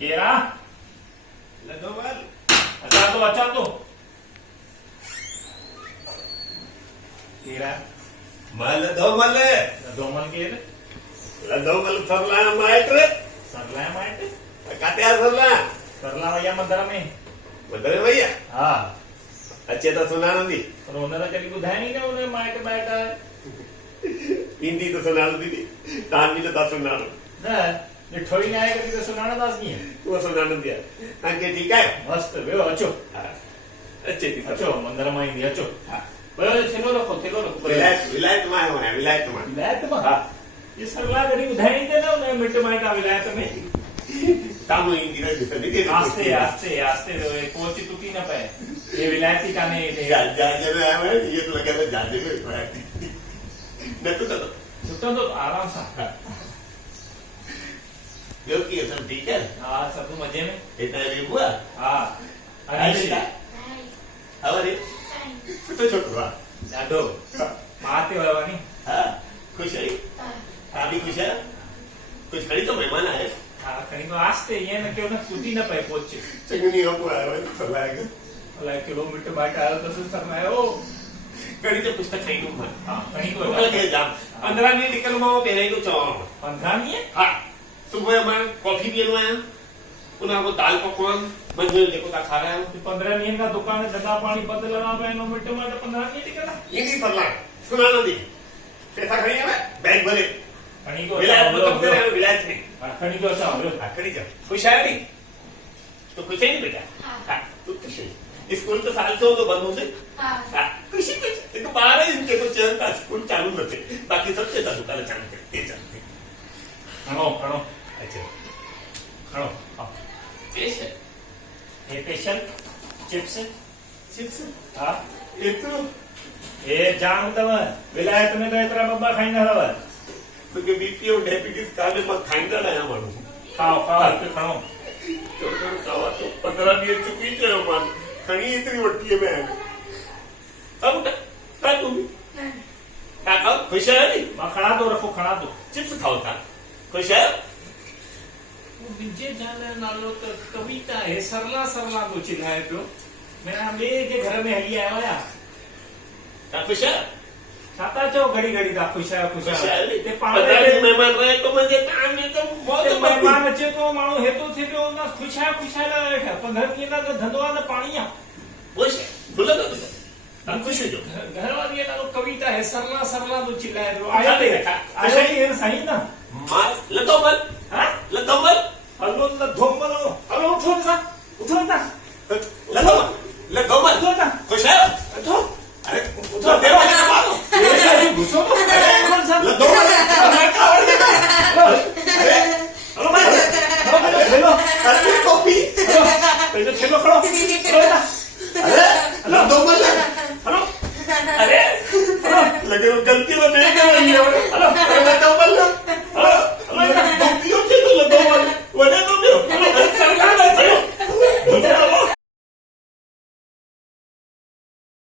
केरा लदोमल अच्छा तो केरा मैं लदोमल है दोमन केर लदोमल सरला माइट रे सरला माइट काते आ सरला सरला भैया मंदिर में बदरे भैया हा अच्छे तो सुना नदी पर उन्हें कभी बुधाया नहीं ना उन्हें माइट बैठ हिंदी तो सुना दी तान भी तो सुना ना ये थोड़ी ना आएगा तो सुनाना दास नहीं है वो सुना दिया अंके ठीक है मस्त बेओ अच्छो अच्छे थी अच्छो मंदिर में ही अच्छो हाँ बोलो थेलो रखो विलायत विलायत में विलायत में हाँ ये सरला कभी बुधाया नहीं थे ना उन्हें मिट माइट विलायत में तामो हिंदी रे दिसते आस्ते आस्ते आस्ते कोची टूटी ना पाए ये विलायती का नहीं जा जा है ये तो लगा था जाने में न तो आराम सा यो की सब ठीक है हाँ सब तो मजे में इतना भी हुआ हाँ अनिश अरे छोटो छोटो डाडो माते वाला नहीं हाँ खुश है हाँ भी खुश है कुछ करी तो मेहमान आए हाँ कहीं तो आस्ते ये ना क्यों ना टूटी ना पाए पोचे चंगनी हो आया सलाह लाइक किलोमीटर बाइक आया तो सुन करना है ओ कड़ी तो पुस्तक खाई लूँ मैं हाँ कहीं को कल के जाम 15 मिनट निकल माओ पहले ही तो चाव 15 नहीं है हाँ सुबह मैं कॉफी पी लूँ आया उन्हें वो दाल पकवान मंझे देखो का खा रहा है 15 नहीं का दुकान है धंधा पानी बदल लगा पाए नो मिनट में 15 नहीं निकला ये नहीं सरला सुना ना दी पैसा खड़ी है बैग भरे कहीं को विलायत में कहीं को अच्छा हो खड़ी जा खुश है नहीं तो खुश है नहीं बेटा हाँ तू खुश है स्कूल तो साल से हो तो बंद हो से खुशी कुछ एक 12 दिन के तो चल का स्कूल चालू होते बाकी सब चलता दुकान चलते चलते खड़ो अच्छा खड़ो पेश है ये स्पेशल चिप्स चिप्स हाँ ये तो ये जाम तब विलायत में तो इतना बब्बा खाइंदा हवा क्योंकि बीपी और डायबिटीज काले मत खाइंदा ना यार मानो खाओ तो खाओ तो खावा तो 15 दिन चुकी है मान खड़ी इतनी वट्टी है मैं अब का तुम का खाओ खुश है नहीं मैं खड़ा दो रखो खड़ा दो चिप्स खाओ था खुश है वो विजय जाने नालो तो कविता है सरला को चिल्लाए पियो मेरा ले के घर में हली आया या का खुश है छाता चो घड़ी दा खुश है ते पाण मेहमान रहे तो मुझे काम में तो बहुत मेहमान अचे तो माण्हू हेतो थी पियो ना खुश है 15 ॾींहं ना धंधो आहे न पाणी आहे खुश है बोलो तो हम खुश हो जो घर वाली नालो कविता है सरला को चिल्लाए पियो आया ये सही ना मां लतो मल हां लतो मल हलो धोमल हलो उठो ना लतो मल खुश है उठो अरे उठो देवा के मारो ये घुसो तो लतो मल मैं खाओ अरे हेलो अरे कॉफी पहले चलो खड़ो